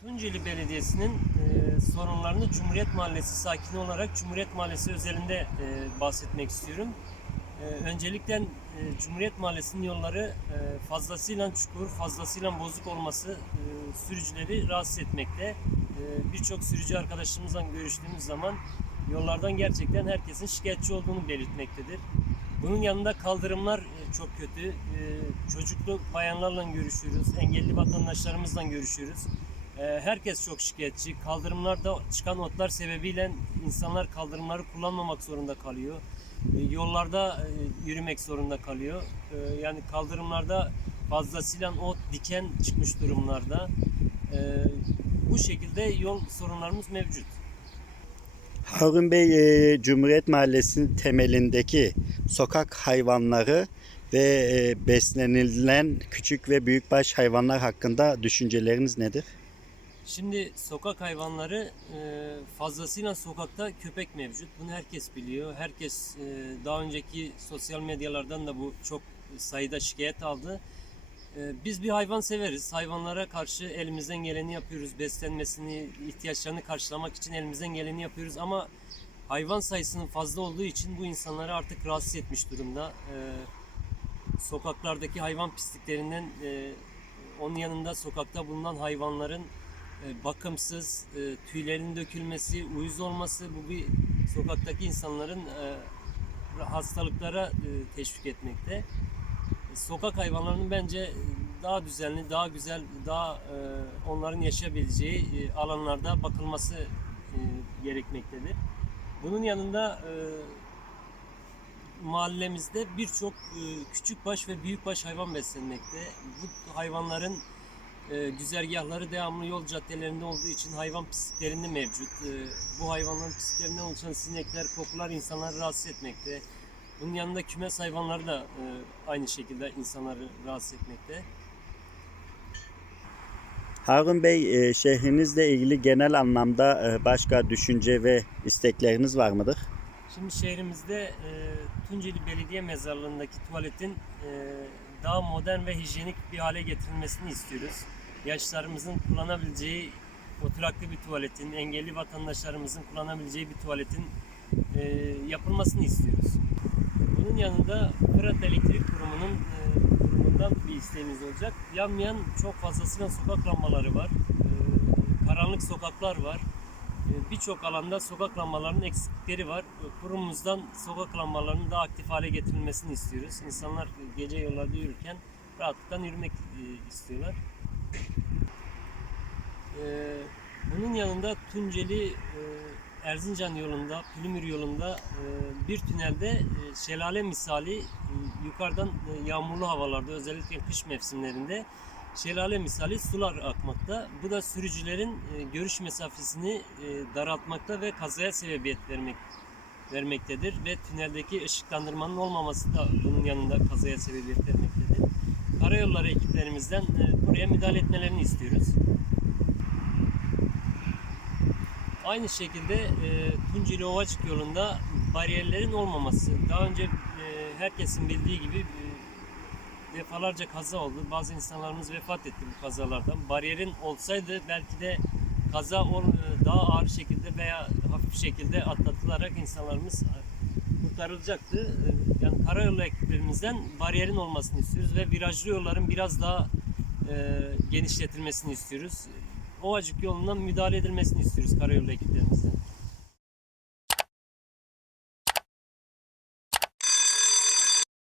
Tunceli Belediyesi'nin e, sorunlarını Cumhuriyet Mahallesi sakini olarak Cumhuriyet Mahallesi özelinde e, bahsetmek istiyorum. E, öncelikle e, Cumhuriyet Mahallesi'nin yolları e, fazlasıyla çukur, fazlasıyla bozuk olması e, sürücüleri rahatsız etmekte. E, Birçok sürücü arkadaşımızla görüştüğümüz zaman yollardan gerçekten herkesin şikayetçi olduğunu belirtmektedir. Bunun yanında kaldırımlar e, çok kötü. E, Çocuklu bayanlarla görüşüyoruz, engelli vatandaşlarımızla görüşüyoruz. E, Herkes çok şikayetçi. Kaldırımlarda çıkan otlar sebebiyle insanlar kaldırımları kullanmamak zorunda kalıyor. Yollarda yürümek zorunda kalıyor. Yani kaldırımlarda fazlasıyla ot, diken çıkmış durumlarda. Bu şekilde yol sorunlarımız mevcut. Harun Bey, e, Cumhuriyet Mahallesi'nin temelindeki sokak hayvanları ve e, beslenilen küçük ve büyükbaş hayvanlar hakkında düşünceleriniz nedir? Şimdi sokak hayvanları e, fazlasıyla sokakta köpek mevcut. Bunu herkes biliyor. Herkes e, daha önceki sosyal medyalardan da bu çok sayıda şikayet aldı. E, Biz bir hayvan severiz. Hayvanlara karşı elimizden geleni yapıyoruz. Beslenmesini, ihtiyaçlarını karşılamak için elimizden geleni yapıyoruz. Ama hayvan sayısının fazla olduğu için bu insanları artık rahatsız etmiş durumda. E, Sokaklardaki hayvan pisliklerinden e, onun yanında sokakta bulunan hayvanların e, bakımsız, e, tüylerin dökülmesi, uyuz olması bu bir sokaktaki insanların hastalıklara teşvik etmekte. Sokak hayvanlarının bence e, daha düzenli, daha güzel, daha e, onların yaşayabileceği e, alanlarda bakılması e, gerekmektedir. Bunun yanında e, mahallemizde birçok e, küçükbaş ve büyükbaş hayvan beslenmekte. Bu hayvanların e, güzergahları devamlı yol caddelerinde olduğu için hayvan pisliklerinde mevcut. E, bu hayvanların pisliklerinden oluşan sinekler, kokular insanları rahatsız etmekte. Bunun yanında kümes hayvanları da e, aynı şekilde insanları rahatsız etmekte. Harun Bey, e, şehrinizle ilgili genel anlamda e, başka düşünce ve istekleriniz var mıdır? Şimdi şehrimizde e, Tunceli Belediye Mezarlığı'ndaki tuvaletin e, daha modern ve hijyenik bir hale getirilmesini istiyoruz. Yaşlarımızın kullanabileceği oturaklı bir tuvaletin, engelli vatandaşlarımızın kullanabileceği bir tuvaletin e, yapılmasını istiyoruz. Bunun yanında Fırat Elektrik Kurumu'nun e, kurumundan bir isteğimiz olacak. Yanmayan çok fazlasıyla sokak lambaları var. E, karanlık sokaklar var. E, Birçok alanda sokak lambalarının eksiklikleri var. E, Kurumumuzdan sokak lambalarının daha aktif hale getirilmesini istiyoruz. İnsanlar gece yollarda yürürken rahatlıkla yürümek e, istiyorlar. E, Bunun yanında Tunceli e, Erzincan yolunda, Pülümür yolunda e, bir tünelde e, şelale misali e, yukarıdan yağmurlu havalarda özellikle kış mevsimlerinde şelale misali sular akmakta. Bu da sürücülerin görüş mesafesini daraltmakta ve kazaya sebebiyet vermek vermektedir ve tüneldeki ışıklandırmanın olmaması da bunun yanında kazaya sebebiyet vermektedir. Karayolları ekiplerimizden buraya müdahale etmelerini istiyoruz. Aynı şekilde e, Tunceli Ovacık yolunda bariyerlerin olmaması. Daha önce e, herkesin bildiği gibi e, defalarca kaza oldu. Bazı insanlarımız vefat etti bu kazalardan. Bariyerin olsaydı belki de kaza ol- e, daha ağır şekilde veya hafif şekilde atlatılarak insanlarımız e, kurtarılacaktı. E, Yani karayolu ekiplerimizden bariyerin olmasını istiyoruz ve virajlı yolların biraz daha e, genişletilmesini istiyoruz. Ovacık yolundan müdahale edilmesini istiyoruz karayolu ekiplerimizden.